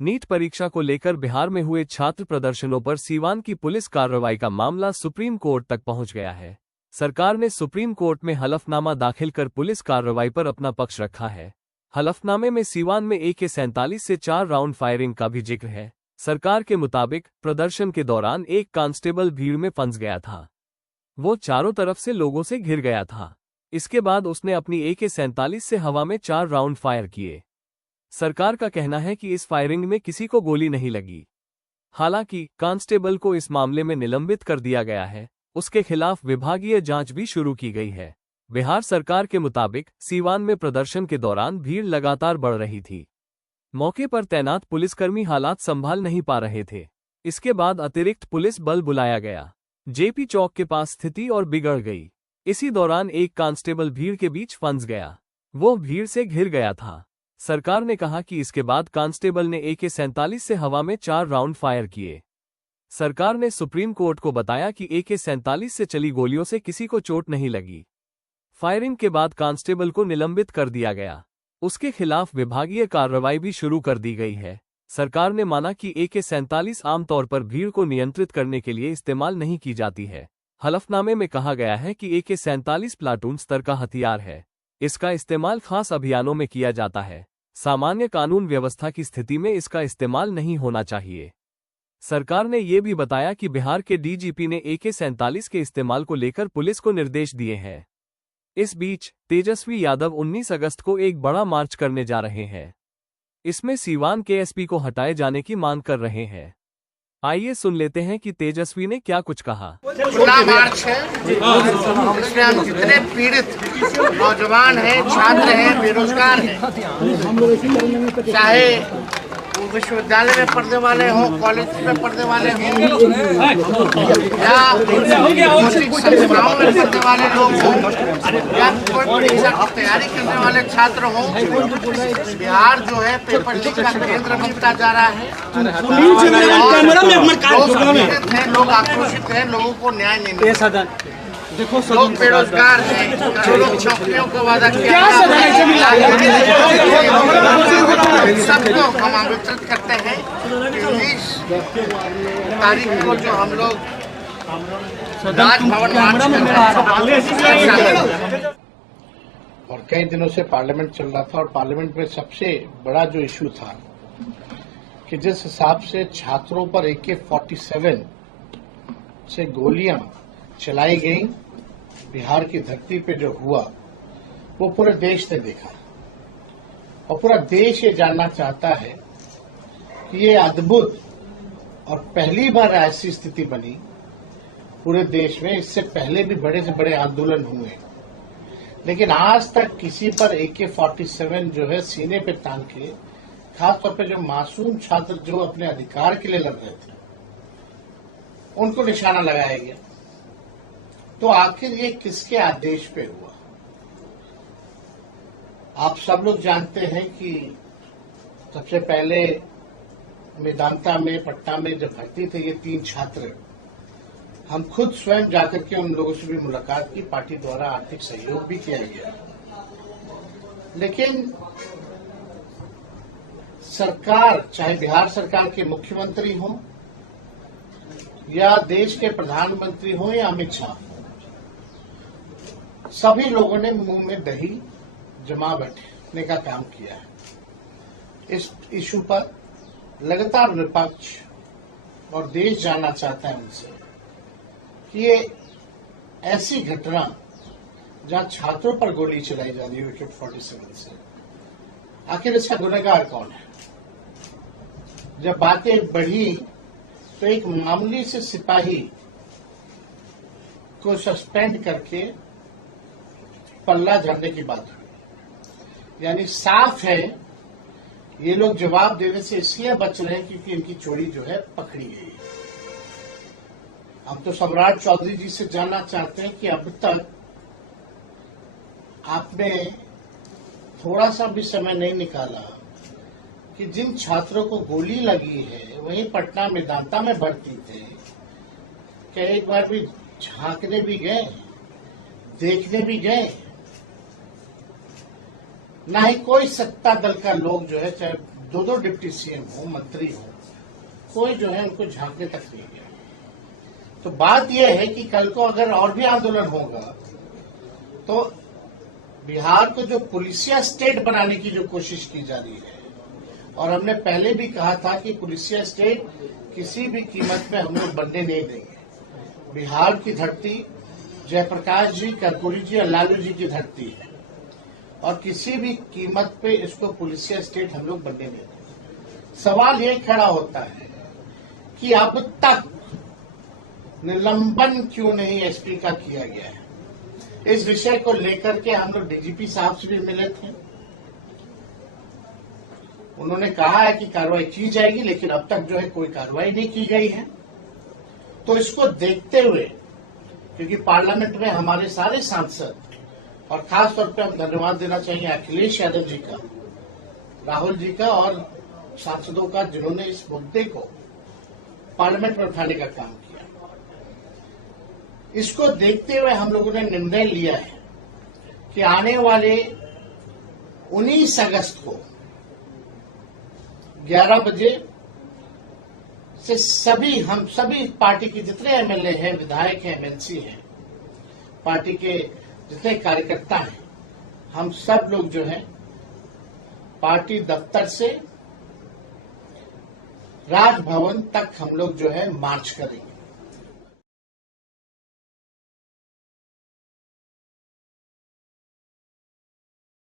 NEET परीक्षा को लेकर बिहार में हुए छात्र प्रदर्शनों पर सीवान की पुलिस कार्रवाई का मामला सुप्रीम कोर्ट तक पहुंच गया है। सरकार ने सुप्रीम कोर्ट में हलफनामा दाखिल कर पुलिस कार्रवाई पर अपना पक्ष रखा है। हलफनामे में सीवान में AK-47 से 4 राउंड फायरिंग का भी जिक्र है। सरकार के मुताबिक प्रदर्शन के दौरान एक कांस्टेबल भीड़ में फंस गया था। वो चारों तरफ से लोगों से घिर गया था। इसके बाद उसने अपनी AK-47 से हवा में 4 राउंड फायर किए। सरकार का कहना है कि इस फायरिंग में किसी को गोली नहीं लगी। हालांकि कांस्टेबल को इस मामले में निलंबित कर दिया गया है। उसके खिलाफ विभागीय जांच भी शुरू की गई है। बिहार सरकार के मुताबिक सीवान में प्रदर्शन के दौरान भीड़ लगातार बढ़ रही थी। मौके पर तैनात पुलिसकर्मी हालात संभाल नहीं पा रहे थे। इसके बाद अतिरिक्त पुलिस बल बुलाया गया। JP चौक के पास स्थिति और बिगड़ गई। इसी दौरान एक कांस्टेबल भीड़ के बीच फंस गया। वो भीड़ से घिर गया था। सरकार ने कहा कि इसके बाद कांस्टेबल ने AK-47 से हवा में 4 राउंड फायर किए। सरकार ने सुप्रीम कोर्ट को बताया कि AK-47 से चली गोलियों से किसी को चोट नहीं लगी। फायरिंग के बाद कांस्टेबल को निलंबित कर दिया गया। उसके खिलाफ विभागीय कार्रवाई भी शुरू कर दी गई है। सरकार ने माना कि AK-47 आमतौर पर भीड़ को नियंत्रित करने के लिए इस्तेमाल नहीं की जाती है। हलफनामे में कहा गया है कि AK-47 प्लाटून स्तर का हथियार है। इसका इस्तेमाल खास अभियानों में किया जाता है। सामान्य कानून व्यवस्था की स्थिति में इसका इस्तेमाल नहीं होना चाहिए। सरकार ने यह भी बताया कि बिहार के DGP ने AK-47 के इस्तेमाल को लेकर पुलिस को निर्देश दिए हैं। इस बीच तेजस्वी यादव 19 अगस्त को एक बड़ा मार्च करने जा रहे हैं। इसमें सीवान के SP को हटाए जाने की मांग कर रहे हैं। आइए सुन लेते हैं कि तेजस्वी ने क्या कुछ कहा। खुला मार्च है जिसमें हम जितने पीड़ित नौजवान हैं, छात्र हैं, बेरोजगार हैं, चाहे विश्वविद्यालय में पढ़ने वाले हों, कॉलेज में पढ़ने वाले हों या कोचिंग संस्थाओं में पढ़ने वाले लोग हों या कोई परीक्षा की तैयारी करने वाले छात्र हों, बिहार जो है पेपर लीक का केंद्र बनता जा रहा है। लोग आक्रोशित हैं, लोगों को न्याय नहीं मिल रहा। लोग बेरोजगार हैं, लोग नौकरियों को वादा किया, सबको हम आमंत्रित करते हैं। 19 तारीख को जो हम लोग राजभवन और कई दिनों से पार्लियामेंट चल रहा था और पार्लियामेंट में सबसे बड़ा जो इश्यू था कि जिस हिसाब से छात्रों पर AK-47 से गोलियां चलाई गई, बिहार की धरती पे जो हुआ वो पूरे देश ने देखा और पूरा देश ये जानना चाहता है कि ये अद्भुत और पहली बार ऐसी स्थिति बनी पूरे देश में। इससे पहले भी बड़े से बड़े आंदोलन हुए, लेकिन आज तक किसी पर AK-47 जो है सीने पे तान के, खासतौर पे जो मासूम छात्र जो अपने अधिकार के लिए लड़ रहे थे उनको निशाना लगाया गया। तो आखिर ये किसके आदेश पे हुआ? आप सब लोग जानते हैं कि सबसे पहले मेदांता में, पटना में जब भर्ती थे ये 3 छात्र, हम खुद स्वयं जाकर के उन लोगों से भी मुलाकात की। पार्टी द्वारा आर्थिक सहयोग भी किया गया, लेकिन सरकार, चाहे बिहार सरकार के मुख्यमंत्री हों या देश के प्रधानमंत्री हों या अमित शाह, सभी लोगों ने मुंह में दही जमा बैठने का काम किया है। इस इशू पर लगातार विपक्ष और देश जानना चाहता है उनसे कि ये ऐसी घटना जहां छात्रों पर गोली चलाई जा रही है AK-47 से, आखिर इसका गुनहगार कौन है? जब बातें बढ़ी तो एक मामूली से सिपाही को सस्पेंड करके पल्ला झाड़ने की बात हुई। यानी साफ है ये लोग जवाब देने से इसलिए बच रहे हैं क्योंकि इनकी चोरी जो है पकड़ी गई। हम तो सम्राट चौधरी जी से जानना चाहते हैं कि अब तक आपने थोड़ा सा भी समय नहीं निकाला कि जिन छात्रों को गोली लगी है वहीं पटना मेदांता में भर्ती थे, क्या एक बार भी झांकने भी गए, देखने भी गए? ना ही कोई सत्ता दल का लोग जो है, चाहे दो दो डिप्टी सीएम हो, मंत्री हो, कोई जो है उनको झांकने तक नहीं गया। तो बात यह है कि कल को अगर और भी आंदोलन होगा तो बिहार को जो पुलिसिया स्टेट बनाने की जो कोशिश की जा रही है, और हमने पहले भी कहा था कि पुलिसिया स्टेट किसी भी कीमत पे हम लोग बनने नहीं देंगे। बिहार की धरती जयप्रकाश जी, कर्पूरी जी और लालू जी की धरती है, और किसी भी कीमत पे इसको पुलिसिया स्टेट हम लोग बनने नहीं देंगे। सवाल ये खड़ा होता है कि अब तक निलंबन क्यों नहीं एसपी का किया गया है। इस विषय को लेकर के हम लोग डीजीपी साहब से भी मिले थे। उन्होंने कहा है कि कार्रवाई की जाएगी, लेकिन अब तक जो है कोई कार्रवाई नहीं की गई है। तो इसको देखते हुए, क्योंकि पार्लियामेंट में हमारे सारे सांसद, और खास तौर पे हम धन्यवाद देना चाहिए अखिलेश यादव जी का, राहुल जी का और सांसदों का, जिन्होंने इस मुद्दे को पार्लियामेंट में उठाने का काम किया। इसको देखते हुए हम लोगों ने निर्णय लिया है कि आने वाले 19 अगस्त को 11 बजे से हम सभी पार्टी के जितने एमएलए हैं, विधायक हैं, एमएलसी हैं, पार्टी के जितने कार्यकर्ता हैं, हम सब लोग जो है पार्टी दफ्तर से राजभवन तक हम लोग जो है मार्च करेंगे।